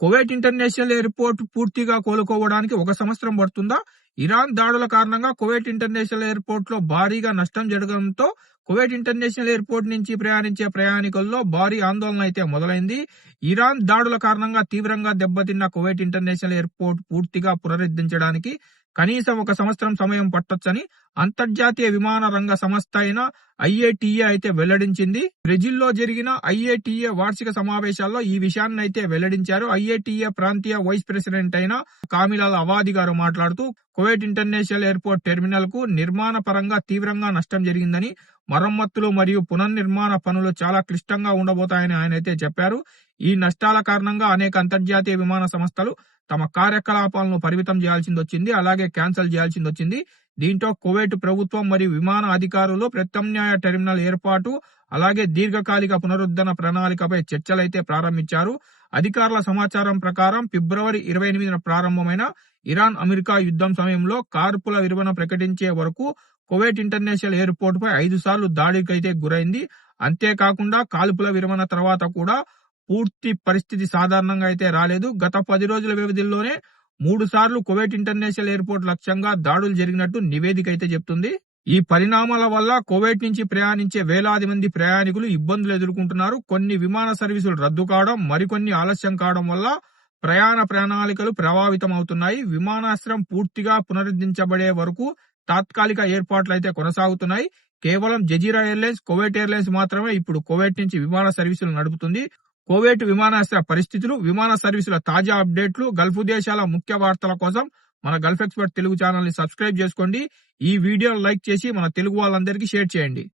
Kuwait international airport పూర్తిగా కోలుకోవడానికి 1 సంవత్సరం పడుతుందా? ఇరాన్ దాడుల కారణంగా కువైట్ ఇంటర్నేషనల్ ఎయిర్పోర్ట్ లో భారీగా నష్టం జరగడంతో కువైట్ ఇంటర్నేషనల్ ఎయిర్పోర్ట్ నుంచి ప్రయాణించే ప్రయాణికుల్లో భారీ ఆందోళన అయితే మొదలైంది. ఇరాన్ దాడుల కారణంగా తీవ్రంగా దెబ్బతిన్న కువైట్ ఇంటర్నేషనల్ ఎయిర్పోర్ట్ పూర్తిగా పునరుద్ధరించడానికి కనీసం 1 సంవత్సరం సమయం పట్టొచ్చని అంతర్జాతీయ విమాన రంగ సంస్థ అయిన IATA అయితే వెల్లడించింది. బ్రెజిల్లో జరిగిన IATA వార్షిక సమావేశాల్లో ఈ విషయాన్ని అయితే వెల్లడించారు. IATA ప్రాంతీయ వైస్ ప్రెసిడెంట్ అయిన కామిలాల్ అవాది గారు మాట్లాడుతూ కువైట్ ఇంటర్నేషనల్ ఎయిర్పోర్ట్ టెర్మినల్ కు నిర్మాణ పరంగా తీవ్రంగా నష్టం జరిగిందని, మరమ్మతులు మరియు పునర్నిర్మాణ పనులు చాలా క్లిష్టంగా ఉండబోతాయని ఆయన అయితే చెప్పారు. ఈ నష్టాల కారణంగా అనేక అంతర్జాతీయ విమాన సంస్థలు తమ కార్యకలాపాలను పరిమితం చేయాల్సింది వచ్చింది, అలాగే క్యాన్సిల్ చేయాల్సింది వచ్చింది. దీంతో కువైట్ ప్రభుత్వం మరియు విమాన అధికారులు ప్రత్యామ్నాయ టెర్మినల్ ఏర్పాటు, అలాగే దీర్ఘకాలిక పునరుద్ధరణ ప్రణాళికపై చర్చలైతే ప్రారంభించారు. అధికారుల సమాచారం ప్రకారం ఫిబ్రవరి 28న ప్రారంభమైన ఇరాన్ అమెరికా యుద్ధం సమయంలో కాల్పుల విరమణ ప్రకటించే వరకు కువైట్ ఇంటర్నేషనల్ ఎయిర్పోర్ట్ పై 5 సార్లు దాడికైతే గురైంది. అంతేకాకుండా కాల్పుల విరమణ తర్వాత కూడా పూర్తి పరిస్థితి సాధారణంగా అయితే రాలేదు. గత 10 రోజుల వ్యవధిలోనే 3 సార్లు కువైట్ ఇంటర్నేషనల్ ఎయిర్పోర్ట్ లక్ష్యంగా దాడులు జరిగినట్టు నివేదిక అయితే చెప్తుంది. ఈ పరిణామాల వల్ల కువైట్ నుంచి ప్రయాణించే వేలాది మంది ప్రయాణికులు ఇబ్బందులు ఎదుర్కొంటున్నారు. కొన్ని విమాన సర్వీసులు రద్దు కావడం, మరికొన్ని ఆలస్యం కావడం వల్ల ప్రయాణ ప్రణాళికలు ప్రభావితం అవుతున్నాయి. విమానాశ్రయం పూర్తిగా పునరుద్ధరించబడే వరకు తాత్కాలిక ఏర్పాట్లు అయితే కొనసాగుతున్నాయి. కేవలం జజీరా ఎయిర్లైన్స్, కువైట్ ఎయిర్లైన్స్ మాత్రమే ఇప్పుడు కువైట్ నుంచి విమాన సర్వీసులు నడుపుతుంది. కువైట్ విమానాశ్రయ పరిస్థితులు, విమాన సర్వీసుల తాజా అప్డేట్లు, గల్ఫ్ దేశాల ముఖ్య వార్తల కోసం మన గల్ఫ్ ఎక్స్పర్ట్ తెలుగు ఛానల్ ని సబ్స్క్రైబ్ చేసుకోండి. ఈ వీడియోను లైక్ చేసి మన తెలుగు వాళ్ళందరికీ షేర్ చేయండి.